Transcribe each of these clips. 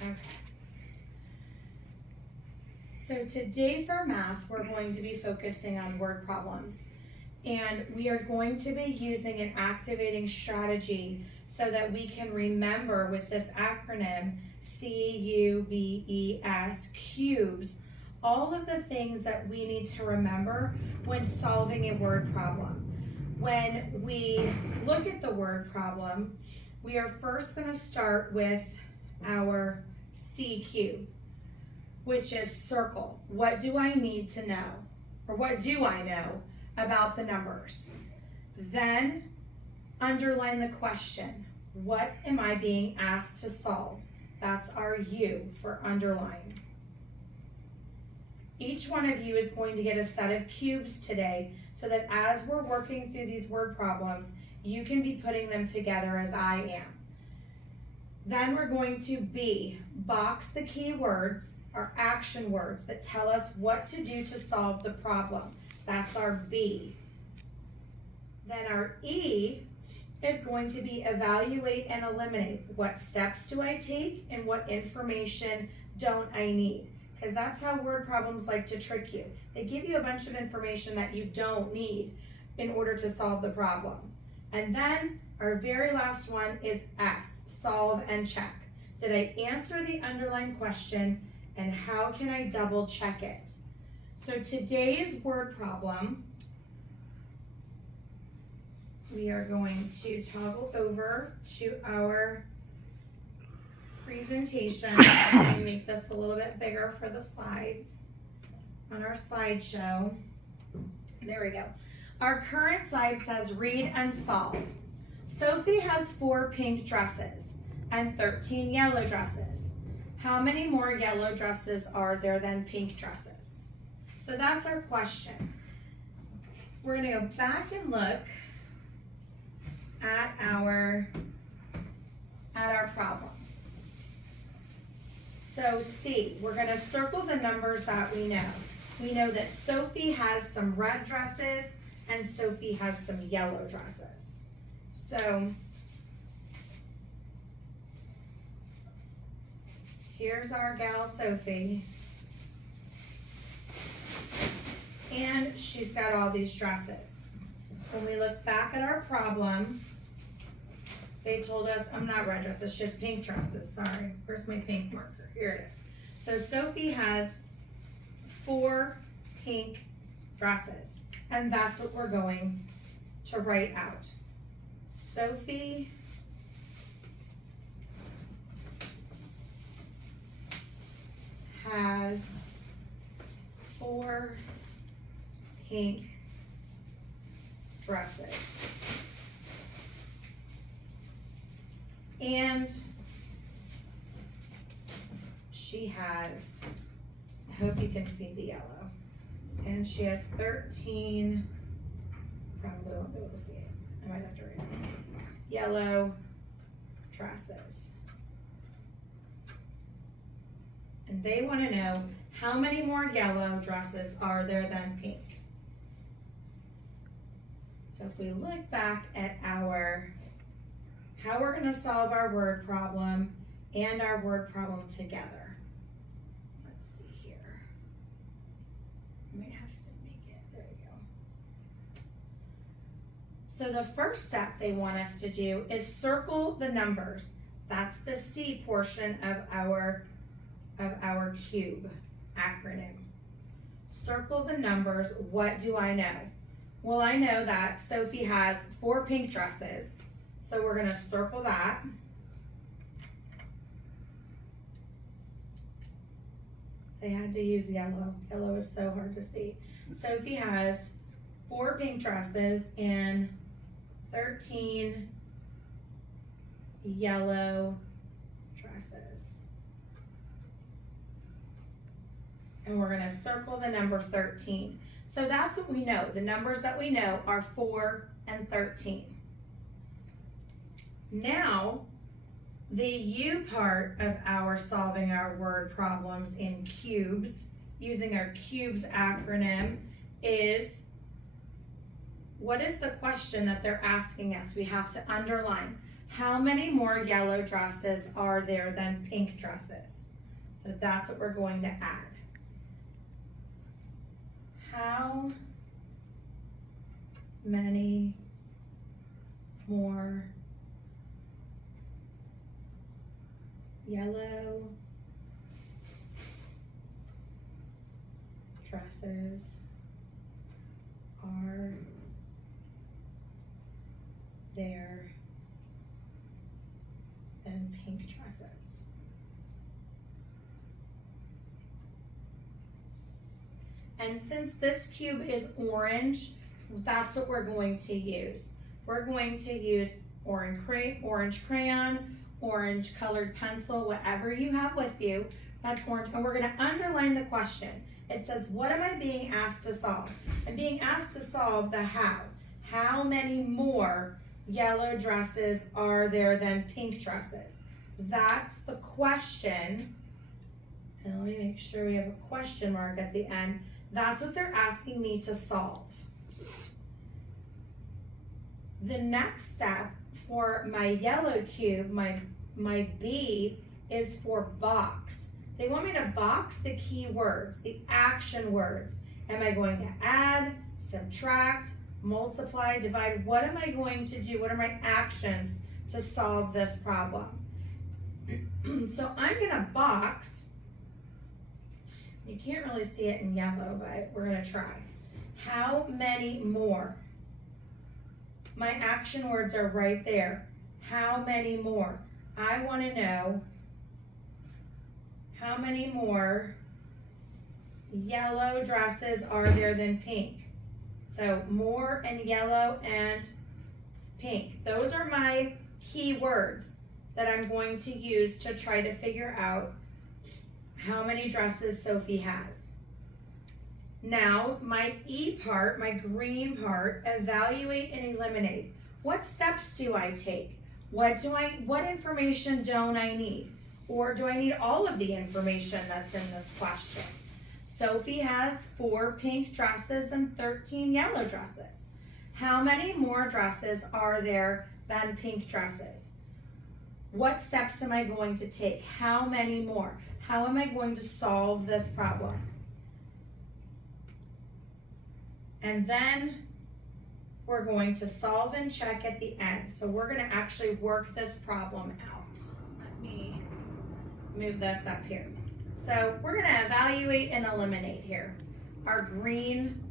Okay. So today for math, we're going to be focusing on word problems. And we are going to be using an activating strategy so that we can remember with this acronym CUBES, cubes, all of the things that we need to remember when solving a word problem. When we look at the word problem, we are first going to start with our C cube, which is circle. What do I need to know? Or what do I know about the numbers? Then underline the question. What am I being asked to solve? That's our U for underline. Each one of you is going to get a set of cubes today so that as we're working through these word problems, you can be putting them together as I am. Then we're going to B, box the key words, our action words that tell us what to do to solve the problem. That's our B. Then our E is going to be evaluate and eliminate. What steps do I take and what information don't I need? Because that's how word problems like to trick you. They give you a bunch of information that you don't need in order to solve the problem. And then our very last one is S, solve and check. Did I answer the underlined question, and how can I double check it? So today's word problem, we are going to toggle over to our presentation. I'm going to make this a little bit bigger for the slides on our slideshow. There we go. Our current slide says read and solve. Sophie has 4 pink dresses and 13 yellow dresses. How many more yellow dresses are there than pink dresses? So that's our question. We're going to go back and look at our problem. So C, we're going to circle the numbers that we know. We know that Sophie has some red dresses and Sophie has some yellow dresses. So here's our gal Sophie. And she's got all these dresses. When we look back at our problem, they told us, I'm not red dresses, just pink dresses, sorry. Where's my pink marker? Here it is. So Sophie has 4 pink dresses, and that's what we're going to write out. Sophie has 4 pink dresses. And she has, I hope you can see the yellow, and she has 13, probably won't be able to see it, I might have to write it, yellow dresses. And they want to know how many more yellow dresses are there than pink. So if we look back at how we're going to solve our word problem and our word problem together. Let's see here. I might have to make it, there we go. So the first step they want us to do is circle the numbers. That's the C portion of our cube acronym. Circle the numbers. What do I know? Well, I know that Sophie has 4 pink dresses, so we're going to circle that. They had to use yellow. Yellow is so hard to see. Sophie has 4 pink dresses and 13 yellow dresses. And we're going to circle the number 13. So that's what we know. The numbers that we know are 4 and 13. Now, the U part of our solving our word problems in cubes, using our cubes acronym, is what is the question that they're asking us? We have to underline. How many more yellow dresses are there than pink dresses? So that's what we're going to add. How many more yellow dresses are there than pink dresses? And since this cube is orange, that's what we're going to use. We're going to use orange crayon, orange colored pencil, whatever you have with you, that's orange. And we're gonna underline the question. It says, what am I being asked to solve? I'm being asked to solve the how. How many more yellow dresses are there than pink dresses? That's the question. And let me make sure we have a question mark at the end. That's what they're asking me to solve. The next step for my yellow cube, my B, is for box. They want me to box the key words, the action words. Am I going to add, subtract, multiply, divide? What am I going to do? What are my actions to solve this problem? So I'm gonna box. You can't really see it in yellow, but we're gonna try. How many more? My action words are right there. How many more? I wanna know how many more yellow dresses are there than pink? So more and yellow and pink. Those are my key words that I'm going to use to try to figure out how many dresses Sophie has. Now, my E part, my green part, evaluate and eliminate. What steps do I take? What information don't I need? Or do I need all of the information that's in this question? Sophie has 4 pink dresses and 13 yellow dresses. How many more dresses are there than pink dresses? What steps am I going to take? How many more? How am I going to solve this problem? And then we're going to solve and check at the end. So we're going to actually work this problem out. Let me move this up here. So we're going to evaluate and eliminate here. Our green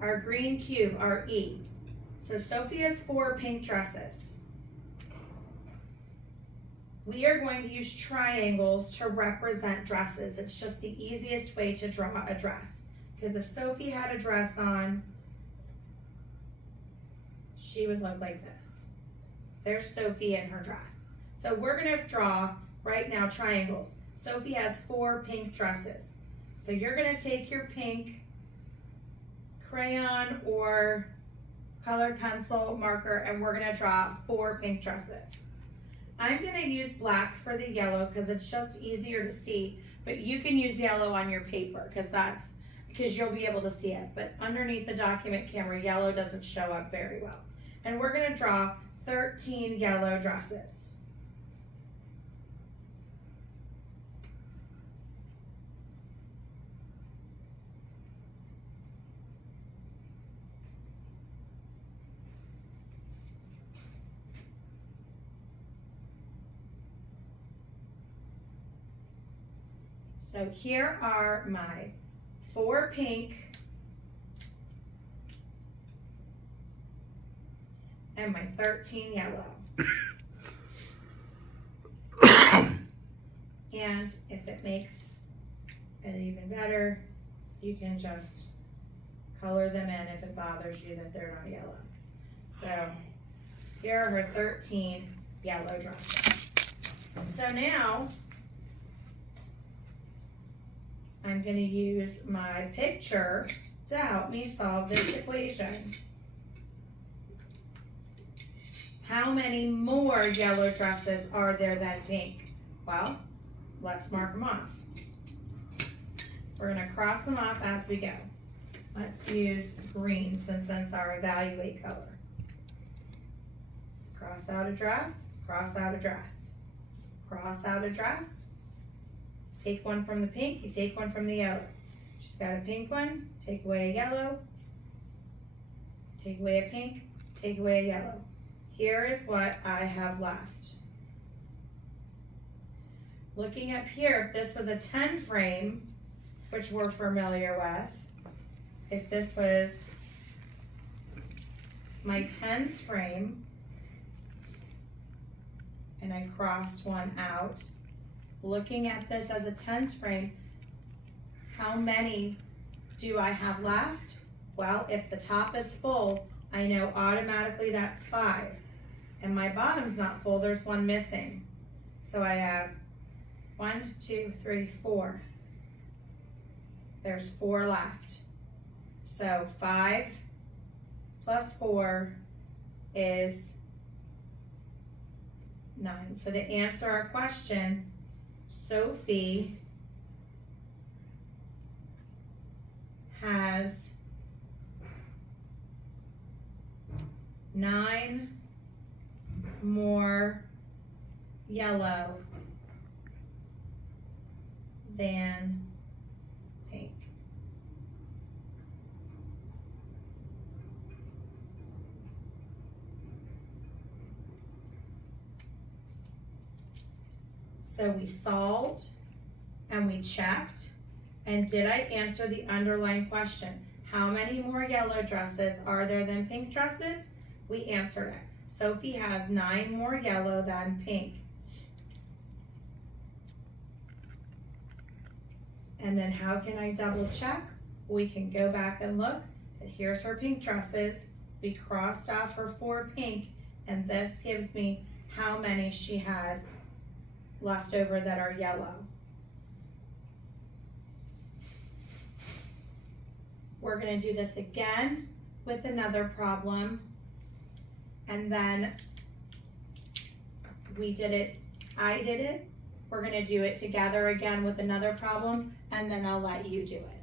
cube, our E. So Sophie has 4 pink dresses. We are going to use triangles to represent dresses. It's just the easiest way to draw a dress. Because if Sophie had a dress on, she would look like this. There's Sophie in her dress. So we're gonna draw right now triangles. Sophie has 4 pink dresses. So you're gonna take your pink crayon or colored pencil marker and we're gonna draw 4 pink dresses. I'm gonna use black for the yellow because it's just easier to see, but you can use yellow on your paper because you'll be able to see it. But underneath the document camera, yellow doesn't show up very well. And we're gonna draw 13 yellow dresses. So here are my 4 pink and my 13 yellow. And if it makes it even better, you can just color them in if it bothers you that they're not yellow. So here are her 13 yellow dresses. So now I'm going to use my picture to help me solve this equation. How many more yellow dresses are there than pink? Well, let's mark them off. We're going to cross them off as we go. Let's use green since that's our evaluate color. cross out a dress, cross out a dress, cross out a dress. Take one from the pink, you take one from the yellow. She's got a pink one, take away a yellow, take away a pink, take away a yellow. Here is what I have left. Looking up here, if this was a 10 frame, which we're familiar with, if this was my 10s frame, and I crossed one out, looking at this as a 10s frame, how many do I have left? Well, if the top is full, I know automatically that's 5. And my bottom's not full, there's one missing. So I have 1, 2, 3, 4. There's 4 left. So 5 plus 4 is 9. So to answer our question, Sophie has 9 more yellow than pink. So we solved and we checked, and did I answer the underlying question? How many more yellow dresses are there than pink dresses? We answered it. Sophie has 9 more yellow than pink. And then how can I double check? We can go back and look. And here's her pink dresses. We crossed off her 4 pink, and this gives me how many she has left over that are yellow. We're going to do this again with another problem, and then we did it, I did it. We're going to do it together again with another problem, and then I'll let you do it.